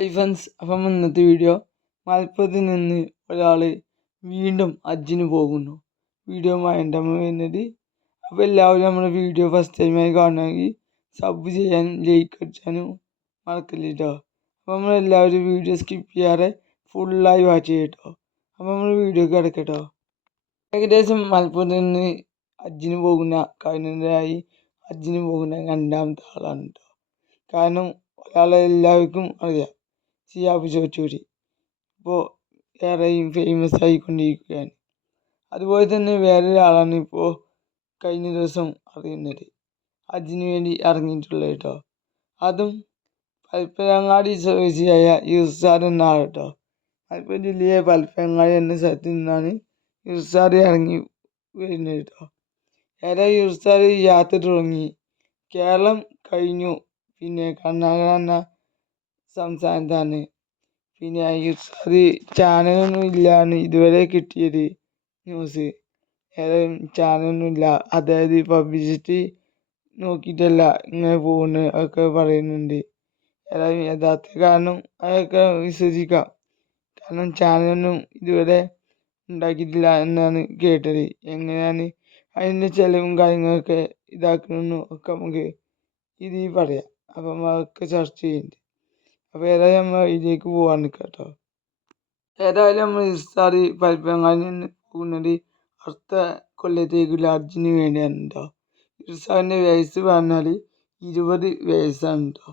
Hi friends അപ്പം ഇന്നത്തെ video മലപ്പുറത്ത് നിന്ന് ഒരാൾ വീണ്ടും ഹജ്ജിന് പോകുന്നു. വീഡിയോ വേണ്ടമ്മ വരുന്നത് അപ്പോൾ എല്ലാവരും നമ്മുടെ വീഡിയോ ഫസ്റ്റ് ടൈമായി കാണണമെങ്കിൽ സബ് ചെയ്യാനും ലൈക്ക് അടിച്ചാനും മറക്കില്ല കേട്ടോ അപ്പോൾ നമ്മളെല്ലാവരും വീഡിയോ സ്കിപ്പ് ചെയ്യാതെ ഫുള്ളായി വാച്ച് ചെയ്യട്ടോ. അപ്പോൾ നമ്മൾ വീഡിയോ കിടക്കട്ടോ. ഏകദേശം മലപ്പുറത്ത് നിന്ന് ഹജ്ജിന് പോകുന്ന കഴിഞ്ഞതായി ഹജ്ജിന് പോകുന്ന രണ്ടാമത്തെ ആളാണ് കേട്ടോ കാരണം ഒരാളെ എല്ലാവർക്കും അറിയാം. സിയാബ് ചോച്ചൂരി ഇപ്പോൾ ഏറെയും ഫേമസ് ആയിക്കൊണ്ടിരിക്കുകയാണ്. അതുപോലെ തന്നെ വേറൊരാളാണ് ഇപ്പോൾ കഴിഞ്ഞ ദിവസം അറിയുന്നത്. അതിനു വേണ്ടി ഇറങ്ങിയിട്ടുള്ളത് കേട്ടോ. അതും പൽപ്പരങ്ങാടി സ്വദേശിയായ യുസാർ എന്ന ആൾ കേട്ടോ. മലപ്പുറം ജില്ലയിലെ പൽപ്പരങ്ങാടി എന്ന സ്ഥലത്ത് നിന്നാണ് യുസാർ ഇറങ്ങി വരുന്നത് കേട്ടോ. ഏറെ യുസാർ യാത്ര തുടങ്ങി. കേരളം കഴിഞ്ഞു. പിന്നെ കർണാടക എന്ന സംസ്ഥാനത്താണ് പിന്നെ അത് ചാനലൊന്നും ഇല്ലാന്ന് ഇതുവരെ കിട്ടിയത് ന്യൂസ് ഏതായാലും ചാനലൊന്നുമില്ല അതായത് പബ്ലിസിറ്റി നോക്കിയിട്ടല്ല ഇങ്ങനെ പോകുന്നത് ഒക്കെ പറയുന്നുണ്ട്. ഏതായാലും യഥാർത്ഥ കാരണം അതൊക്കെ വിശ്വസിക്കാം. കാരണം ചാനലൊന്നും ഇതുവരെ ഉണ്ടാക്കിയിട്ടില്ല എന്നാണ് കേട്ടത്. എങ്ങനെയാണ് അതിന്റെ ചിലവും കാര്യങ്ങളൊക്കെ ഇതാക്കണമെന്നും ഒക്കെ നമുക്ക് ഇതിൽ പറയാം. അപ്പം അതൊക്കെ ചർച്ച ചെയ്യുന്നുണ്ട് അപ്പോൾ ഏതായാലും നമ്മൾ ഇതിലേക്ക് പോകാൻ നിൽക്കാം കേട്ടോ ഏതായാലും നമ്മൾ ഇസ്താറി പൽപ്പങ്ങാടിൽ നിന്ന് പോകുന്നത് അടുത്ത കൊല്ലത്തേക്കുള്ള ഹജ്ജിന് വേണ്ടിയാണ് കേട്ടോ ഇർസാറിന്റെ വയസ്സ് പറഞ്ഞാൽ ഇരുപത് വയസ്സാണ് കേട്ടോ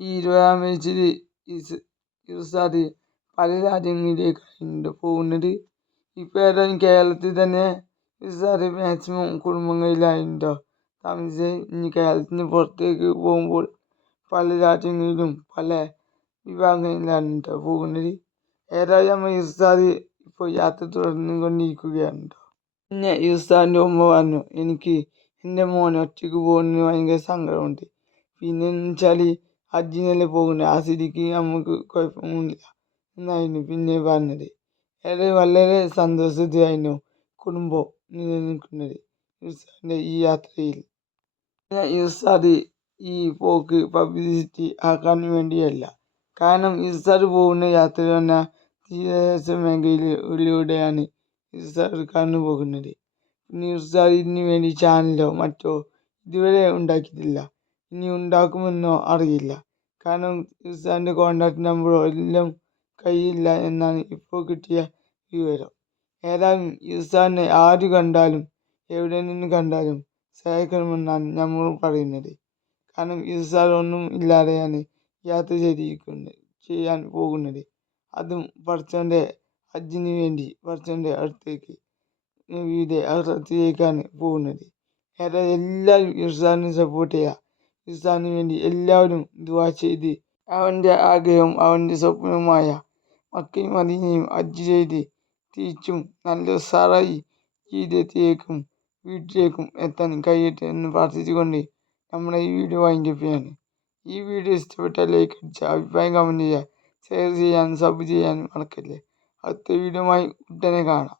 ഈ ഇരുപതാം വയസ്സിൽ ഇസ് ഇർസാർ പല രാജ്യങ്ങളിലേക്കാണ് പോകുന്നത്. ഇപ്പോൾ ഏതായാലും കേരളത്തിൽ തന്നെ ഇർസാദ് മാക്സിമം കുടുംബങ്ങളിലായിട്ടോ. താമസിച്ച് ഇനി കേരളത്തിന് പുറത്തേക്ക് പോകുമ്പോൾ പല രാജ്യങ്ങളിലും പല വിഭാഗങ്ങളിലാണ് പോകുന്നത് ഏതായാലും ഇർസാർ ഇപ്പോൾ യാത്ര തുടർന്നുകൊണ്ടിരിക്കുകയാണ് പിന്നെ ഇർസാറിന്റെ ഉമ്മ പറഞ്ഞു എനിക്ക് എന്റെ മോൻ ഒറ്റയ്ക്ക് പോകുന്നതിന് ഭയങ്കര സങ്കടമുണ്ട്. പിന്നെ വെച്ചാൽ അജിനല്ലേ പോകുന്നത് ആ സ്ഥിതിക്ക് നമുക്ക് കുഴപ്പമൊന്നുമില്ല. എന്നായിരുന്നു പിന്നെ പറഞ്ഞത്. ഏറെ വളരെ സന്തോഷത്തിലായിരുന്നു കുടുംബം നിലനിൽക്കുന്നത് ഇർസാറിന്റെ ഈ യാത്രയിൽ. ഇർസാർ ഈ പോക്ക് പബ്ലിസിറ്റി ആക്കാൻ വേണ്ടിയല്ല. കാരണം ഇസാർ പോകുന്ന യാത്ര പറഞ്ഞാൽ തീരദേശ മേഖലയിലൂടെയാണ് ഇർസാർ കടന്നു പോകുന്നത്. ഇനി ഇർസാർ ഇതിനു വേണ്ടി ചാനലോ മറ്റോ ഇതുവരെ ഉണ്ടാക്കിയിട്ടില്ല. ഇനി ഉണ്ടാക്കുമെന്നോ അറിയില്ല. കാരണം ഇസാറിന്റെ കോൺടാക്ട് നമ്പറോ എല്ലാം കയ്യിലില്ല എന്നാണ് ഇപ്പോൾ കിട്ടിയ വിവരം. ഏതായാലും ഇസാറിനെ ആര് കണ്ടാലും എവിടെ നിന്ന് കണ്ടാലും സഹായിക്കണമെന്നാണ് നമ്മൾ പറയുന്നത്. കാരണം ഇസാർ ഒന്നും ഇല്ലാതെയാണ് യാത്ര ചെയ്തിരിക്കുന്നത് ചെയ്യാൻ പോകുന്നത്. അതും പടച്ചവന്റെ ഹജ്ജിന് വേണ്ടി പടച്ചവന്റെ അടുത്തേക്ക് നബിയുടെ അടുത്തേക്കാണ് പോകുന്നത്. ഏറെ എല്ലാവരും ഇർസാറിനെ സപ്പോർട്ട് ചെയ്യുക. ഇർസാന് വേണ്ടി എല്ലാവരും ദുവാ ചെയ്ത് അവന്റെ ആഗ്രഹം അവന്റെ സ്വപ്നവുമായ മക്കയും മദീനയും ഹജ്ജ് ചെയ്ത് തിരിച്ചും നല്ല സാറായി ജീവിതത്തിലേക്കും വീട്ടിലേക്കും എത്താൻ കഴിയട്ടെ എന്ന് പ്രാർത്ഥിച്ചുകൊണ്ട് നമ്മുടെ ഈ വീഡിയോ വൈൻഡപ്പ് ഈ വീഡിയോ ഇഷ്ടപ്പെട്ടാൽ ലൈക്ക് അടിച്ച് അഭിപ്രായം കമന്റ് ചെയ്യുക ഷെയർ ചെയ്യാനും സബ് ചെയ്യാനും മറക്കല്ലേ. അടുത്ത വീഡിയോയുമായി ഉടനെ കാണാം.